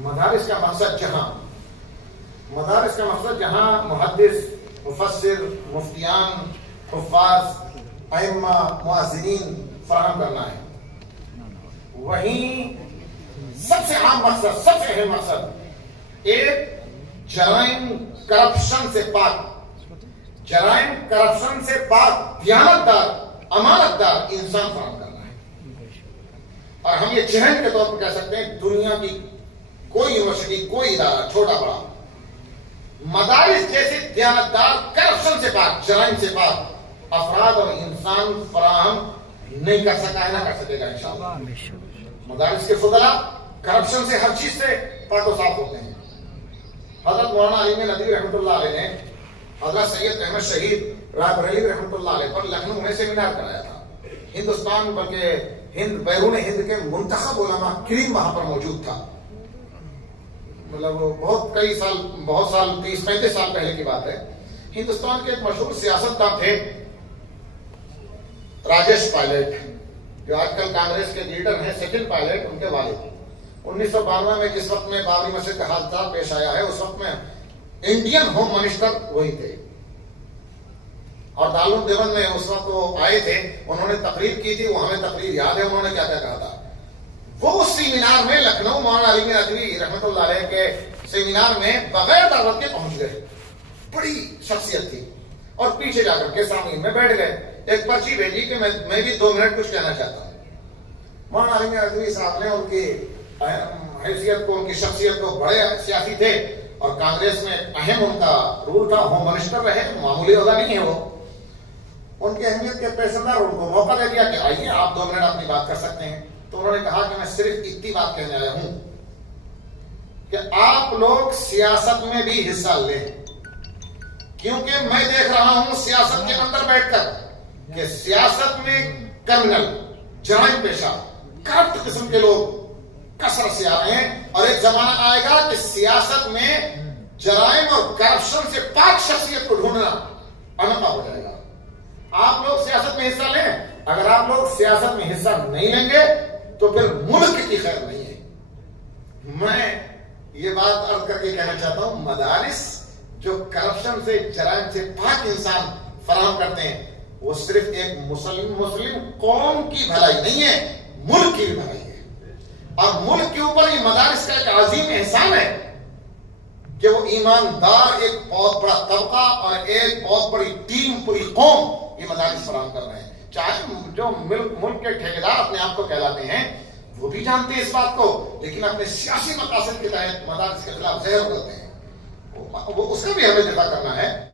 مدارس کا مقصد جہاں محدث، مفسر، مفتیان، حفاظ، ائمہ، مؤذنین فراہم کرنا ہے، وہیں سب سے عام مقصد، سب سے اہم مقصد ایک جرائم کرپشن سے پاک دیانت دار، امانت دار انسان فراہم کرنا ہے۔ اور ہم یہ چیلنج کے طور پر کہہ سکتے ہیں، دنیا کی کوئی یونیورسٹی، کوئی ادارہ، چھوٹا بڑا، مدارس جیسے دیانتدار، کرپشن سے پاک، جرائم سے پاک افراد اور انسان فراہم نہیں کر سکا ہے، نہ کر سکے گا انشاءاللہ۔ مدارس کے فضلاء کرپشن سے، ہر چیز سے پاک و صاف ہوتے ہیں۔ حضرت مولانا علی ندوی رحمۃ اللہ علیہ نے حضرت سید احمد شہید رائے بریلوی رحمۃ اللہ علیہ پر لکھنؤ میں سیمینار کرایا تھا۔ ہندوستان بلکہ بیرون ہند کے منتخب علماء کریم وہاں پر موجود تھا۔ مطلب بہت سال 30-35 سال پہلے کی بات ہے۔ ہندوستان کے ایک مشہور سیاستدان تھے راجیش پائلٹ، جو آج کل کانگریس کے لیڈر ہیں، سچن پائلٹ ان کے والد۔ 1992 میں جس وقت میں بابری مسجد کا حادثہ پیش آیا ہے، اس وقت میں انڈین ہوم منسٹر وہی تھے، اور دارالعلوم دیوبند میں اس وقت وہ آئے تھے، انہوں نے تقریر کی تھی، وہ ہمیں تقریر یاد ہے، انہوں نے کیا کہا تھا۔ وہ اس سیمینار میں لکھنؤ مولانا علی ندوی رحمۃ اللہ علیہ کے سیمینار میں بغیر دعوت کے پہنچ گئے، بڑی شخصیت تھی، اور پیچھے جا کر کے سامنے میں بیٹھ گئے، ایک پرچی بھیجی کہ میں بھی 2 منٹ کچھ کہنا چاہتا ہوں۔ مولانا علی ندوی صاحب نے ان کی حیثیت کو، ان کی شخصیت کو، بڑے سیاسی تھے اور کانگریس میں اہم ان کا رول تھا، ہوم منسٹر رہے، معمولی عہدہ نہیں ہے وہ، ان کی اہمیت کے پیش نظر ان کو موقع دے دیا کہ آئیے آپ 2 منٹ اپنی بات کر سکتے ہیں۔ تو انہوں نے کہا کہ میں صرف اتنی بات کہنے آیا ہوں کہ آپ لوگ سیاست میں بھی حصہ لیں، کیونکہ میں دیکھ رہا ہوں سیاست کے اندر بیٹھ کر کہ سیاست میں کرمنل، جرائم پیشہ، کرپٹ قسم کے لوگ کثرت سے آ رہے ہیں، اور ایک زمانہ آئے گا کہ سیاست میں جرائم اور کرپشن سے پاک شخصیت کو ڈھونڈنا انپا ہو جائے گا۔ آپ لوگ سیاست میں حصہ لیں، اگر آپ لوگ سیاست میں حصہ نہیں لیں گے تو پھر ملک کی خیر نہیں ہے۔ میں یہ بات عرض کر کے کہنا چاہتا ہوں، مدارس جو کرپشن سے، جرائم سے پاک انسان فراہم کرتے ہیں، وہ صرف ایک مسلم قوم کی بھلائی نہیں ہے، ملک کی بھی بھلائی ہے۔ اور ملک کے اوپر یہ مدارس کا ایک عظیم احسان ہے کہ وہ ایماندار ایک بہت بڑا طبقہ اور ایک بہت بڑی ٹیم، پوری قوم یہ مدارس فراہم کر رہے ہیں۔ چاہے جو ملک کے ٹھیکیدار اپنے آپ کو کہلاتے ہیں وہ بھی جانتے ہیں اس بات کو، لیکن اپنے سیاسی مقاصد کے تحت مدارس کے خلاف زہر اگلتے ہیں، وہ اس کا بھی ہمیں دفاع کرنا ہے۔